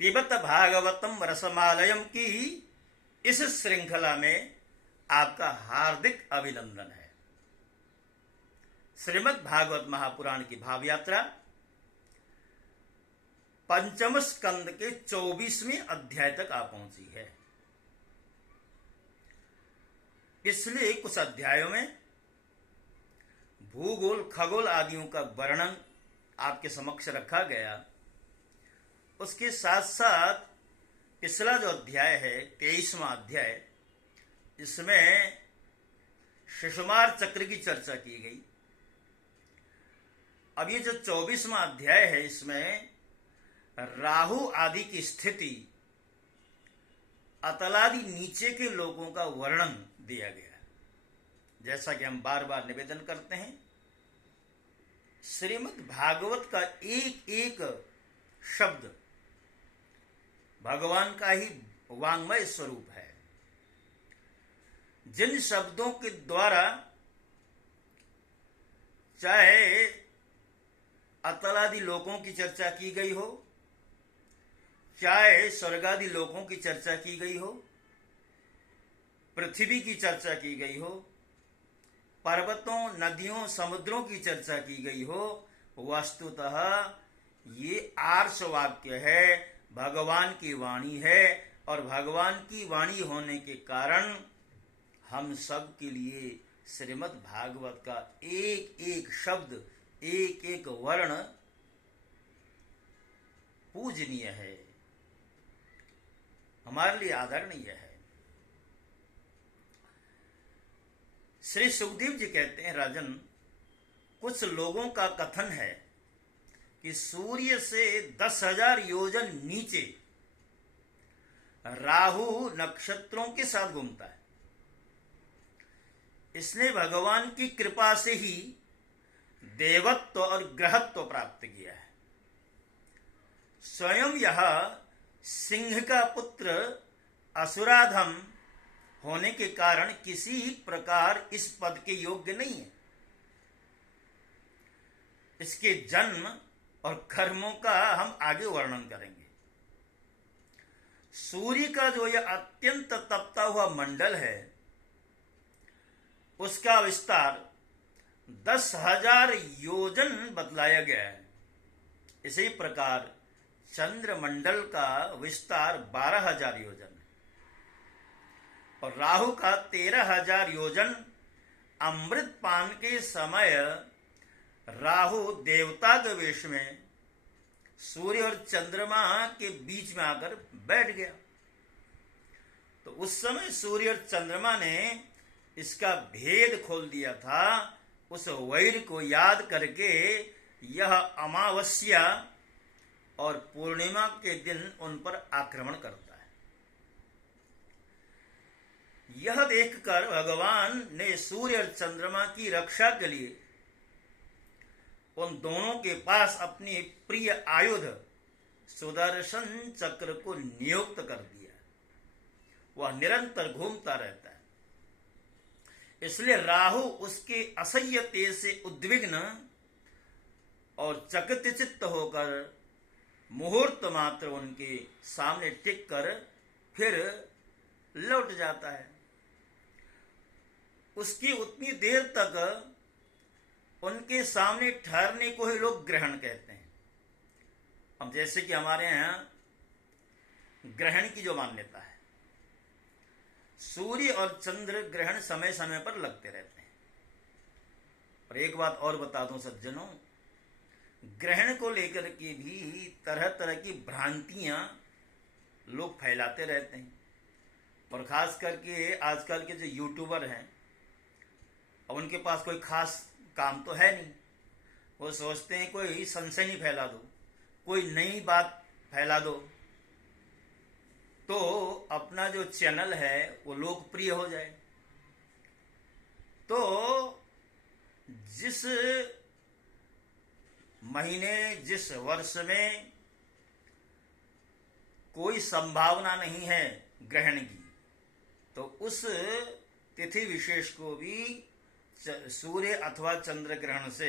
पिबत भागवतम रसमालयम की इस श्रृंखला में आपका हार्दिक अभिनंदन है। श्रीमद् भागवत महापुराण की भाव यात्रा पंचम स्कंद के 24वें अध्याय तक आ पहुंची है। पिछले कुछ अध्यायों में भूगोल खगोल आदियों का वर्णन आपके समक्ष रखा गया। उसके साथ साथ पिछला जो अध्याय है 23वां अध्याय, इसमें शिशुमार चक्र की चर्चा की गई। अब ये जो 24वां अध्याय है, इसमें राहु आदि की स्थिति, अतलादि नीचे के लोगों का वर्णन दिया गया। जैसा कि हम बार बार निवेदन करते हैं, श्रीमद् भागवत का एक एक शब्द भगवान का ही वांग्मय स्वरूप है। जिन शब्दों के द्वारा चाहे अतलादि लोकों की चर्चा की गई हो, चाहे स्वर्गादि लोकों की चर्चा की गई हो, पृथ्वी की चर्चा की गई हो, पर्वतों नदियों समुद्रों की चर्चा की गई हो, वस्तुतः ये आर्ष वाक्य है, भगवान की वाणी है। और भगवान की वाणी होने के कारण हम सब के लिए श्रीमद् भागवत का एक एक शब्द, एक एक वर्ण पूजनीय है, हमारे लिए आदरणीय है। श्री सुखदेव जी कहते हैं, राजन, कुछ लोगों का कथन है कि सूर्य से 10,000 योजन नीचे राहु नक्षत्रों के साथ घूमता है। इसने भगवान की कृपा से ही देवत्व और ग्रहत्व प्राप्त किया है। स्वयं यह सिंह का पुत्र असुराधम होने के कारण किसी प्रकार इस पद के योग्य नहीं है। इसके जन्म और कर्मों का हम आगे वर्णन करेंगे। सूर्य का जो यह अत्यंत तपता हुआ मंडल है, उसका विस्तार 10,000 योजन बतलाया गया है। इसी प्रकार चंद्रमंडल का विस्तार 12,000 योजन है और राहु का 13,000 योजन। अमृत पान के समय राहु देवता के वेश में सूर्य और चंद्रमा के बीच में आकर बैठ गया। तो उस समय सूर्य और चंद्रमा ने इसका भेद खोल दिया था। उस वैर को याद करके यह अमावस्या और पूर्णिमा के दिन उन पर आक्रमण करता है। यह देखकर भगवान ने सूर्य और चंद्रमा की रक्षा के लिए उन दोनों के पास अपनी प्रिय आयुध सुदर्शन चक्र को नियुक्त कर दिया। वह निरंतर घूमता रहता है, इसलिए राहु उसके असह्य तेज से उद्विग्न और चकितचित्त होकर मुहूर्त मात्र उनके सामने टिक कर फिर लौट जाता है। उसकी उतनी देर तक उनके सामने ठहरने को ही लोग ग्रहण कहते हैं। अब जैसे कि हमारे यहाँ ग्रहण की जो मान्यता है, सूर्य और चंद्र ग्रहण समय समय पर लगते रहते हैं। और एक बात और बता दूं सज्जनों, ग्रहण को लेकर के भी तरह तरह की भ्रांतियां लोग फैलाते रहते हैं। और खास करके आजकल के जो यूट्यूबर हैं, अब उनके पास कोई खास काम तो है नहीं। वो सोचते हैं कोई सनसनी फैला दो, कोई नई बात फैला दो, तो अपना जो चैनल है वो लोकप्रिय हो जाए। तो जिस महीने जिस वर्ष में कोई संभावना नहीं है ग्रहण की, तो उस तिथि विशेष को भी सूर्य अथवा चंद्र ग्रहण से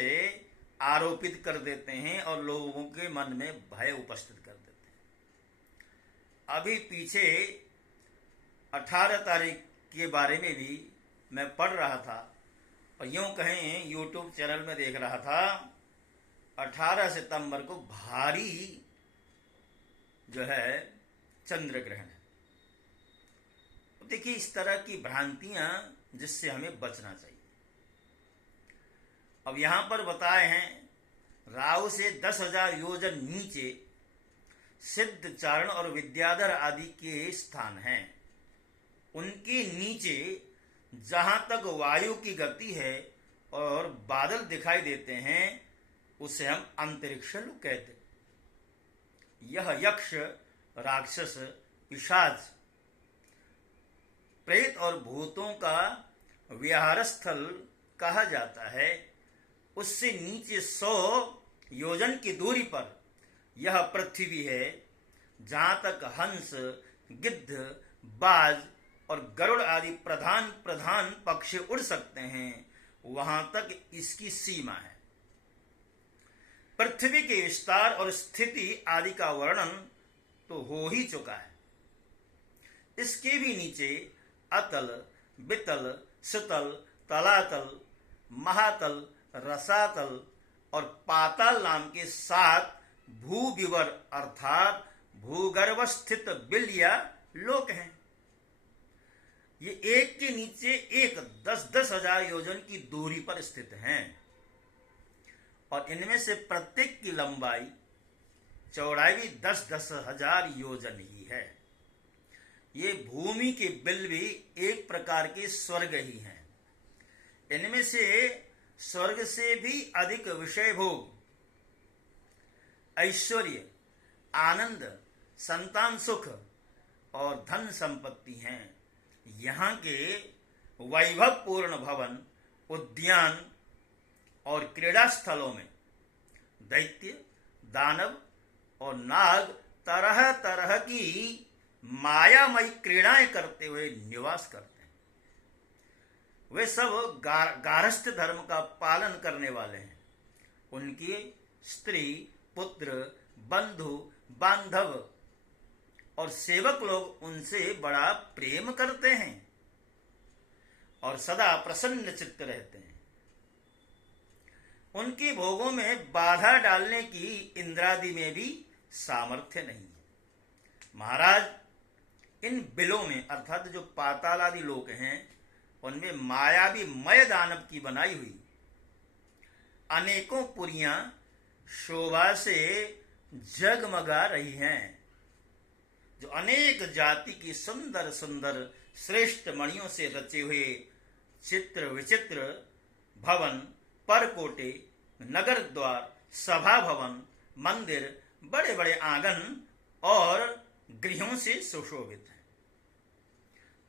आरोपित कर देते हैं और लोगों के मन में भय उपस्थित कर देते हैं। अभी पीछे 18 तारीख के बारे में भी मैं पढ़ रहा था और यूं कहें यूट्यूब चैनल में देख रहा था 18 सितंबर को भारी जो है चंद्र ग्रहण है। तो देखिए इस तरह की भ्रांतियां जिससे हमें बचना चाहिए। अब यहां पर बताए हैं राहु से 10,000 योजन नीचे सिद्ध, चारण और विद्याधर आदि के स्थान हैं। उनके नीचे जहां तक वायु की गति है और बादल दिखाई देते हैं उसे हम अंतरिक्ष लोक कहते हैं। यह यक्ष, राक्षस, पिशाच, प्रेत और भूतों का विहार स्थल कहा जाता है। उससे नीचे 100 योजन की दूरी पर यह पृथ्वी है। जहां तक हंस, गिद्ध, बाज और गरुड़ आदि प्रधान पक्षी उड़ सकते हैं वहां तक इसकी सीमा है। पृथ्वी के विस्तार और स्थिति आदि का वर्णन तो हो ही चुका है। इसके भी नीचे अतल, वितल, सुतल, तलातल, महातल, रसातल और पाताल नाम के 7 भूविवर अर्थात भूगर्भ स्थित बिलिया लोक हैं। ये एक के नीचे एक 10-10 हजार योजन की दूरी पर स्थित हैं और इनमें से प्रत्येक की लंबाई चौड़ाई भी 10-10 हजार योजन ही है। ये भूमि के बिल भी एक प्रकार के स्वर्ग ही हैं। इनमें से स्वर्ग से भी अधिक विषय भोग, ऐश्वर्य, आनंद, संतान सुख और धन संपत्ति हैं। यहाँ के वैभव पूर्ण भवन, उद्यान और क्रीड़ा स्थलों में दैत्य, दानव और नाग तरह तरह की मायामयी क्रीड़ाएं करते हुए निवास करते हैं। वे सब गारहस्थ धर्म का पालन करने वाले हैं। उनकी स्त्री, पुत्र, बंधु, बांधव और सेवक लोग उनसे बड़ा प्रेम करते हैं और सदा प्रसन्न चित्त रहते हैं। उनके भोगों में बाधा डालने की इंद्रादि में भी सामर्थ्य नहीं है। महाराज, इन बिलों में अर्थात जो पाताल आदि लोक हैं उनमें मायावी मय दानव की बनाई हुई अनेकों पुरियां शोभा से जगमगा रही हैं, जो अनेक जाति की सुंदर सुंदर श्रेष्ठ मणियों से रचे हुए चित्र विचित्र भवन, परकोटे, नगर द्वार, सभा भवन, मंदिर, बड़े बड़े आंगन और गृहों से सुशोभित हैं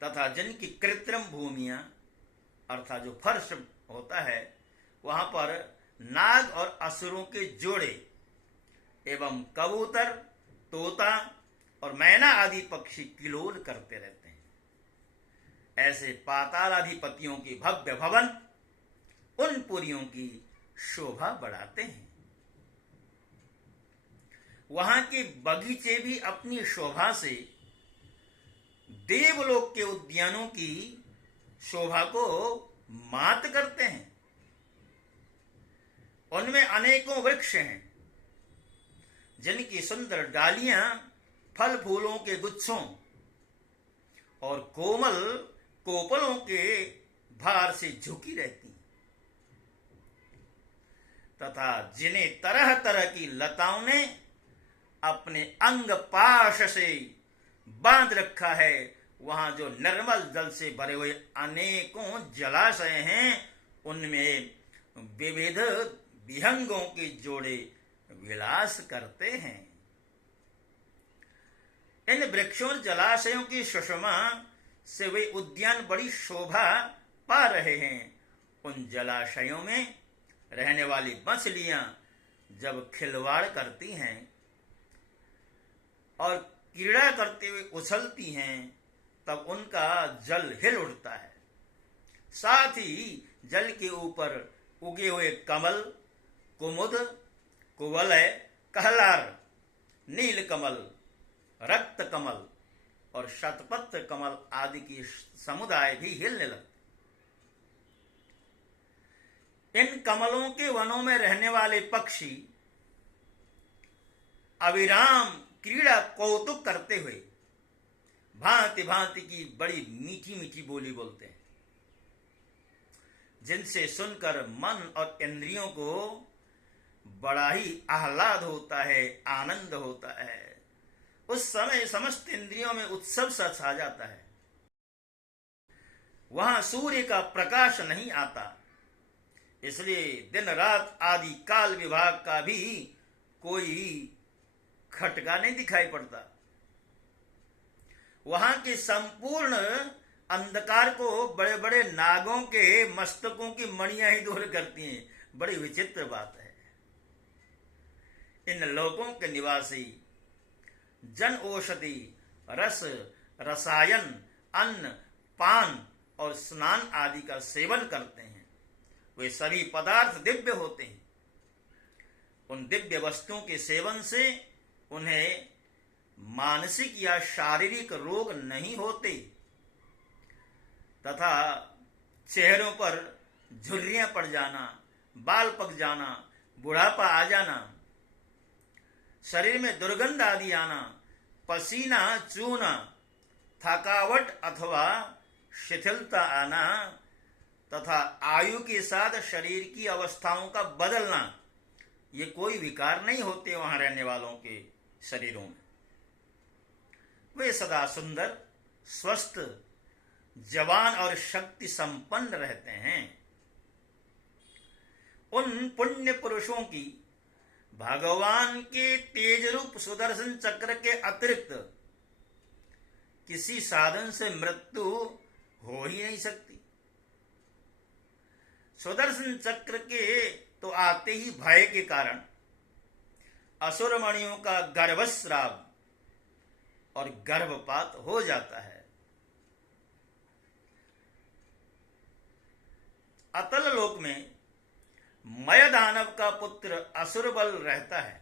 तथा जिनकी कृत्रिम भूमियां अर्थात जो फर्श होता है वहां पर नाग और असुरों के जोड़े एवं कबूतर, तोता और मैना आदि पक्षी किलोल करते रहते हैं। ऐसे पातालाधिपतियों के भव्य भवन उन पुरियों की शोभा बढ़ाते हैं। वहां के बगीचे भी अपनी शोभा से देवलोक के उद्यानों की शोभा को मात करते हैं। उनमें अनेकों वृक्ष हैं जिनकी सुंदर डालियां फल फूलों के गुच्छों और कोमल कोपलों के भार से झुकी रहती तथा जिन्हें तरह तरह की लताओं ने अपने अंग पाश से बांध रखा है। वहां जो निर्मल जल से भरे हुए अनेकों जलाशय हैं उनमें विविध विहंगों के जोड़े विलास करते हैं। इन वृक्षों और जलाशयों की सुषमा से वे उद्यान बड़ी शोभा पा रहे हैं। उन जलाशयों में रहने वाली मछलियां जब खिलवाड़ करती हैं और क्रीड़ा करते हुए उछलती हैं तब उनका जल हिल उठता है। साथ ही जल के ऊपर उगे हुए कमल, कुमुद, कुवलय, कहलार, नील कमल, रक्त कमल और शतपत्र कमल आदि की समुदाय भी हिलने लगते। इन कमलों के वनों में रहने वाले पक्षी अविराम क्रीड़ा कौतुक करते हुए भांति भांति की बड़ी मीठी मीठी बोली बोलते हैं, जिनसे सुनकर मन और इंद्रियों को बड़ा ही आह्लाद होता है, आनंद होता है। उस समय समस्त इंद्रियों में उत्सव सा छा जाता है। वहां सूर्य का प्रकाश नहीं आता, इसलिए दिन रात आदि काल विभाग का भी कोई खटका नहीं दिखाई पड़ता। वहां के संपूर्ण अंधकार को बड़े बड़े नागों के मस्तकों की मणियां ही दूर करती हैं। बड़ी विचित्र बात है। इन लोकों के निवासी जन औषधि, रस, रसायन, अन्न, पान और स्नान आदि का सेवन करते हैं। वे सभी पदार्थ दिव्य होते हैं। उन दिव्य वस्तुओं के सेवन से उन्हें मानसिक या शारीरिक रोग नहीं होते तथा चेहरों पर झुर्रियां पड़ जाना, बाल पक जाना, बुढ़ापा आ जाना, शरीर में दुर्गंध आदि आना, पसीना चूना, थकावट अथवा शिथिलता आना तथा आयु के साथ शरीर की अवस्थाओं का बदलना, ये कोई विकार नहीं होते वहां रहने वालों के शरीरों में। वे सदा सुंदर, स्वस्थ, जवान और शक्ति संपन्न रहते हैं। उन पुण्य पुरुषों की भगवान के तेज रूप सुदर्शन चक्र के अतिरिक्त किसी साधन से मृत्यु हो ही नहीं सकती। सुदर्शन चक्र के तो आते ही भय के कारण असुरमणियों का गर्भस्राव और गर्भपात हो जाता है। अतल लोक में मय दानव का पुत्र असुरबल रहता है।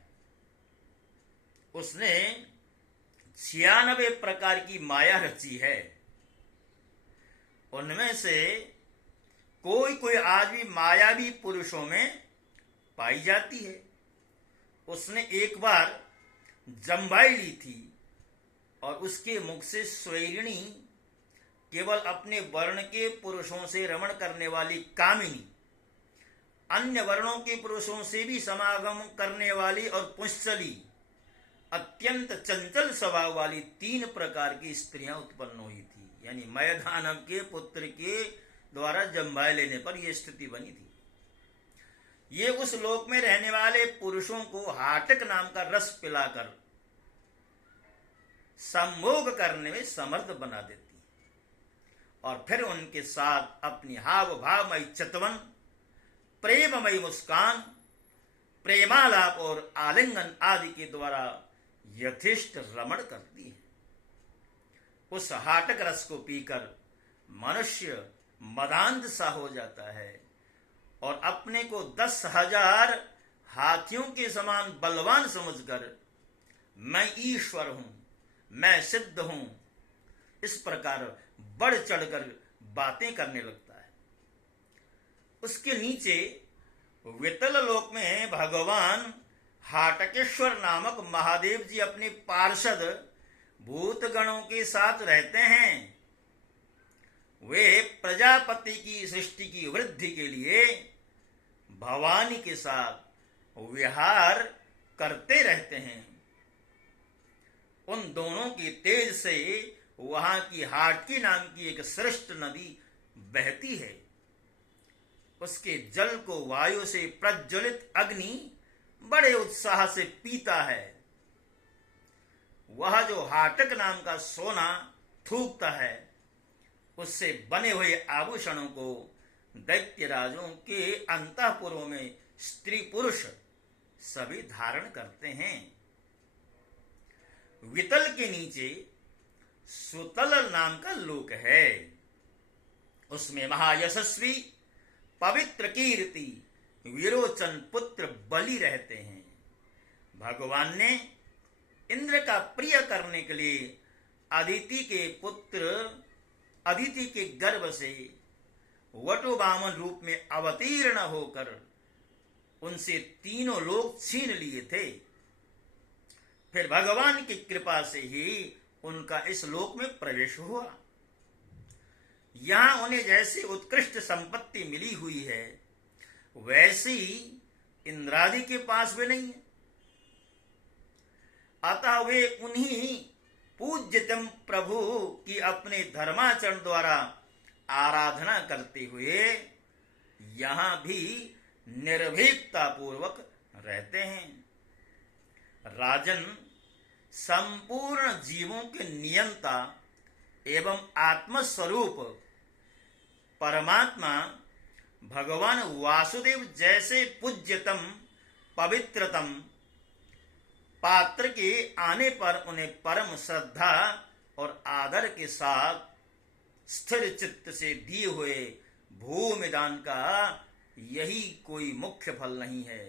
उसने 96 प्रकार की माया रची है। उनमें से कोई कोई आज भी मायावी पुरुषों में पाई जाती है। उसने एक बार जम्बाई ली थी और उसके मुख से स्वैरिणी, केवल अपने वर्ण के पुरुषों से रमण करने वाली कामिनी, अन्य वर्णों के पुरुषों से भी समागम करने वाली और पुंसली, अत्यंत चंचल स्वभाव वाली 3 प्रकार की स्त्रियां उत्पन्न हुई थी। यानी मयदानव के पुत्र के द्वारा जम्बाई लेने पर यह स्थिति बनी थी। ये उस लोक में रहने वाले पुरुषों को हाटक नाम का रस पिलाकर संभोग करने में समर्थ बना देती और फिर उनके साथ अपनी हाव भावमयी चितवन, प्रेममयी मुस्कान, प्रेमालाप और आलिंगन आदि के द्वारा यथेष्ट रमण करती है। उस हाटक रस को पीकर मनुष्य मदांध सा हो जाता है और अपने को 10,000 हाथियों के समान बलवान समझकर मैं ईश्वर हूं, मैं सिद्ध हूं, इस प्रकार बढ़ चढ़कर बातें करने लगता है। उसके नीचे वितल लोक में भगवान हाटकेश्वर नामक महादेव जी अपने पार्षद भूतगणों के साथ रहते हैं। वे प्रजापति की सृष्टि की वृद्धि के लिए भवानी के साथ विहार करते रहते हैं। उन दोनों के तेज से वहां की हाटकी नाम की एक श्रेष्ठ नदी बहती है। उसके जल को वायु से प्रज्वलित अग्नि बड़े उत्साह से पीता है। वह जो हाटक नाम का सोना थूकता है, उससे बने हुए आभूषणों को दैत्यराजों के अंतःपुरों में स्त्री पुरुष सभी धारण करते हैं। वितल के नीचे सुतल नाम का लोक है। उसमें महायशस्वी पवित्र कीर्ति विरोचन पुत्र बलि रहते हैं। भगवान ने इंद्र का प्रिय करने के लिए अदिति के पुत्र अदिति के गर्भ से वटुवामन रूप में अवतीर्ण होकर उनसे तीनों लोग छीन लिए थे। फिर भगवान की कृपा से ही उनका इस लोक में प्रवेश हुआ। यहां उन्हें जैसे उत्कृष्ट संपत्ति मिली हुई है वैसी इंद्रादि के भी नहीं है। अतः वे उन्हीं पूज्यतम प्रभु की अपने धर्माचरण द्वारा आराधना करते हुए यहां भी निर्भीकता पूर्वक रहते हैं। राजन, संपूर्ण जीवों के नियंता एवं आत्मस्वरूप परमात्मा भगवान वासुदेव जैसे पूज्यतम पवित्रतम पात्र के आने पर उन्हें परम श्रद्धा और आदर के साथ स्थिर चित्त से दिए हुए भूमि दान का यही कोई मुख्य फल नहीं है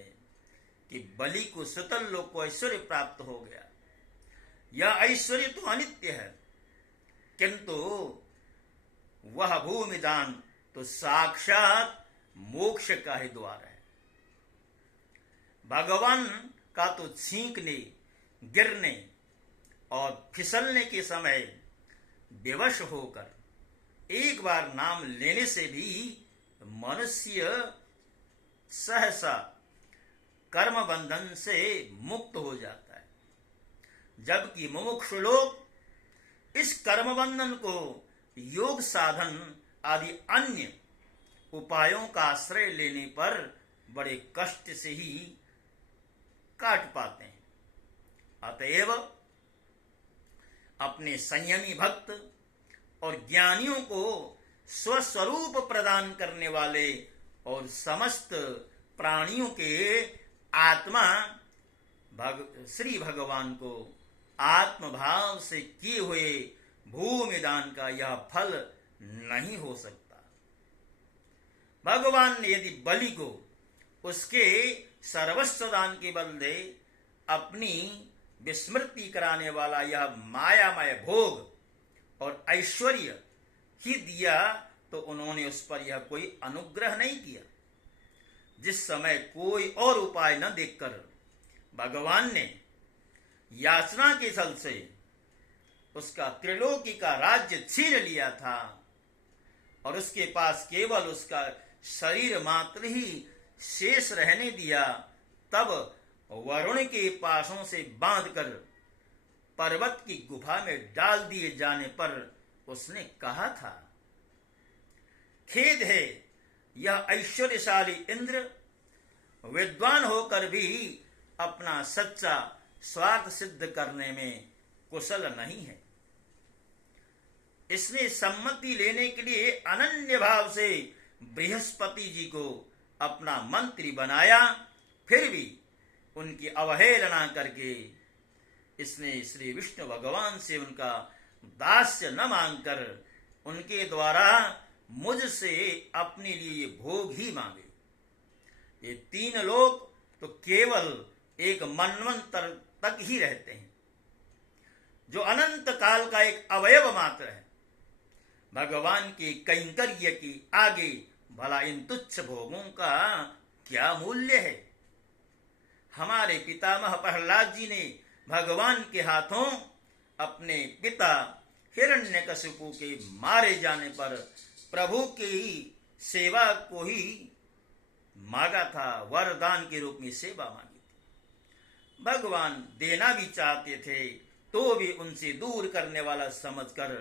कि बलि को सुतल लोक को ऐश्वर्य प्राप्त हो गया। यह ऐश्वर्य तो अनित्य है, किंतु वह भूमि दान तो साक्षात मोक्ष का ही द्वार है। भगवान का तो छींकने, गिरने और फिसलने के समय विवश होकर एक बार नाम लेने से भी मनुष्य सहसा कर्म बंधन से मुक्त हो जाता है, जबकि मुमुक्षु लोग इस कर्म बंधन को योग साधन आदि अन्य उपायों का आश्रय लेने पर बड़े कष्ट से ही काट पाते हैं। अतएव अपने संयमी भक्त और ज्ञानियों को स्वस्वरूप प्रदान करने वाले और समस्त प्राणियों के आत्मा श्री भगवान को आत्मभाव से किए हुए भूमि दान का यह फल नहीं हो सकता। भगवान ने यदि बलि को उसके सर्वस्व दान के बदले अपनी विस्मृति कराने वाला यह मायामय भोग और ऐश्वर्य ही दिया तो उन्होंने उस पर यह कोई अनुग्रह नहीं किया। जिस समय कोई और उपाय न देखकर भगवान ने याचना के छल से उसका त्रिलोकी का राज्य छीन लिया था और उसके पास केवल उसका शरीर मात्र ही शेष रहने दिया, तब वरुण के पासों से बांधकर पर्वत की गुफा में डाल दिए जाने पर उसने कहा था, खेद है यह ऐश्वर्यशाली इंद्र विद्वान होकर भी अपना सच्चा स्वार्थ सिद्ध करने में कुशल नहीं है। इसने सम्मति लेने के लिए अनन्य भाव से बृहस्पति जी को अपना मंत्री बनाया, फिर भी उनकी अवहेलना करके इसने श्री विष्णु भगवान से उनका दास्य न मांगकर उनके द्वारा मुझसे अपने लिए भोग ही मांगे। ये तीन लोग तो केवल एक मनवंतर तक ही रहते हैं, जो अनंत काल का एक अवयव मात्र है। भगवान के कैंकर्य के आगे भला इन तुच्छ भोगों का क्या मूल्य है। हमारे पितामह प्रहलाद जी ने भगवान के हाथों अपने पिता हिरण्यकशिपु के मारे जाने पर प्रभु की ही सेवा को ही मांगा था, वरदान के रूप में सेवा मांगी थी। भगवान देना भी चाहते थे तो भी उनसे दूर करने वाला समझकर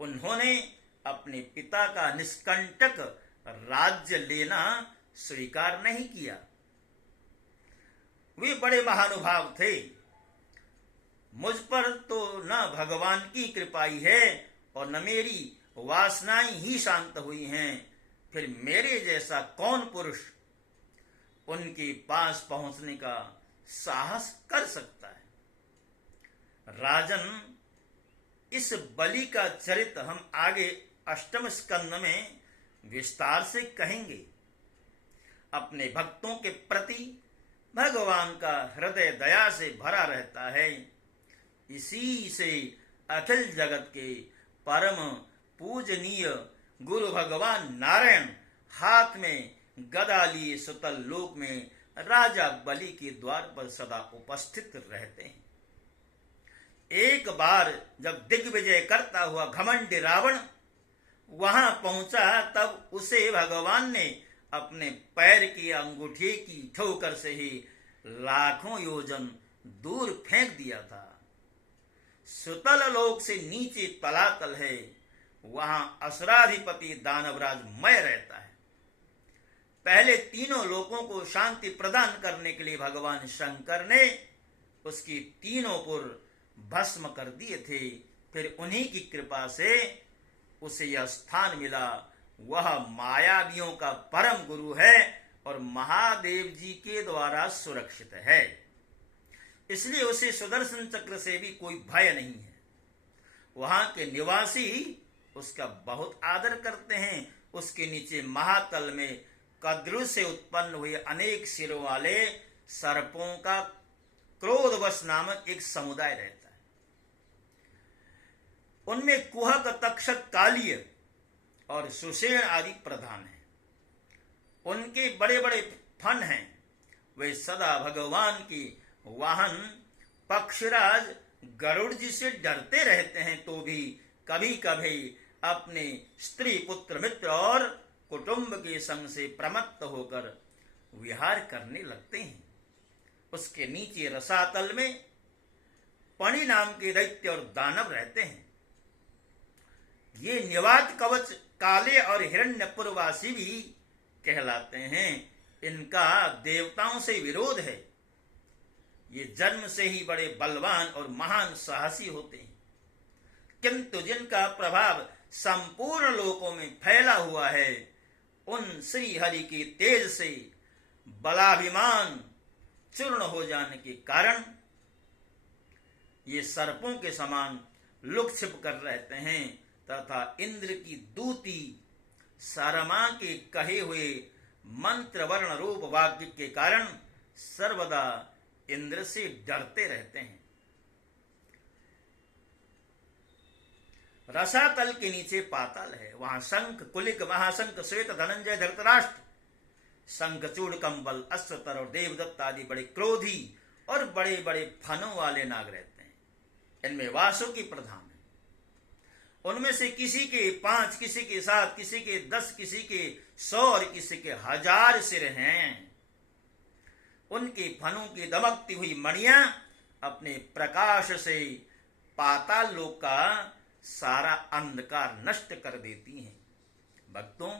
उन्होंने अपने पिता का निष्कंटक राज्य लेना स्वीकार नहीं किया। वे बड़े महानुभाव थे। मुझ पर तो न भगवान की कृपा ही है और न मेरी वासनाएं ही शांत हुई हैं, फिर मेरे जैसा कौन पुरुष उनके पास पहुंचने का साहस कर सकता है। राजन, इस बलि का चरित्र हम आगे अष्टम स्कंद में विस्तार से कहेंगे। अपने भक्तों के प्रति भगवान का हृदय दया से भरा रहता है, इसी से अखिल जगत के परम पूजनीय गुरु भगवान नारायण हाथ में गदा लिए सुतल लोक में राजा बलि के द्वार पर सदा उपस्थित रहते हैं। एक बार जब दिग्विजय करता हुआ घमंड रावण वहां पहुंचा, तब उसे भगवान ने अपने पैर की अंगूठे की ठोकर से ही लाखों योजन दूर फेंक दिया था। सुतल लोक से नीचे तलातल है, वहां असुराधिपति दानवराज मय रहता है। पहले तीनों लोकों को शांति प्रदान करने के लिए भगवान शंकर ने उसकी तीनों पुर भस्म कर दिए थे। फिर उन्हीं की कृपा से उसे यह स्थान मिला। वह मायावियों का परम गुरु है और महादेव जी के द्वारा सुरक्षित है, इसलिए उसे सुदर्शन चक्र से भी कोई भय नहीं है। वहां के निवासी उसका बहुत आदर करते हैं। उसके नीचे महातल में कद्रु से उत्पन्न हुए अनेक सिरों वाले सर्पों का क्रोधवश नामक एक समुदाय रहता है। उनमें कुहक, तक्षक, कालिय और सुषेण आदि प्रधान हैं। उनके बड़े बड़े फन हैं। वे सदा भगवान की वाहन पक्षराज गरुड़ जी से डरते रहते हैं, तो भी कभी कभी अपने स्त्री, पुत्र, मित्र और कुटुंब के संग से प्रमत्त होकर विहार करने लगते हैं। उसके नीचे रसातल में पणि नाम के दैत्य और दानव रहते हैं। ये निवात कवच काले और हिरण्यपुरवासी भी कहलाते हैं। इनका देवताओं से विरोध है। ये जन्म से ही बड़े बलवान और महान साहसी होते हैं, किंतु जिनका प्रभाव संपूर्ण लोकों में फैला हुआ है, उन श्री हरि के तेज से बलाभिमान चूर्ण हो जाने के कारण ये सर्पों के समान लुक छिप कर रहते हैं तथा इंद्र की दूती सारमा के कहे हुए मंत्र वर्ण रूप वाक्य के कारण सर्वदा इंद्र से डरते रहते हैं। रसातल के नीचे पाताल है। वहां शंख, कुलिक, महाशंख, श्वेत, धनंजय, धृतराष्ट्र, शंखचूड़, कंबल, अश्वतर और देवदत्त आदि बड़े क्रोधी और बड़े बड़े फनों वाले नाग रहते हैं। इनमें वासुकी प्रधान है। उनमें से किसी के 5, किसी के 7, किसी के 10, किसी के 100 और किसी के 1000 सिर हैं। उनके फनों की दमकती हुई मणियां अपने प्रकाश से पाताल लोक का सारा अंधकार नष्ट कर देती हैं। भक्तों,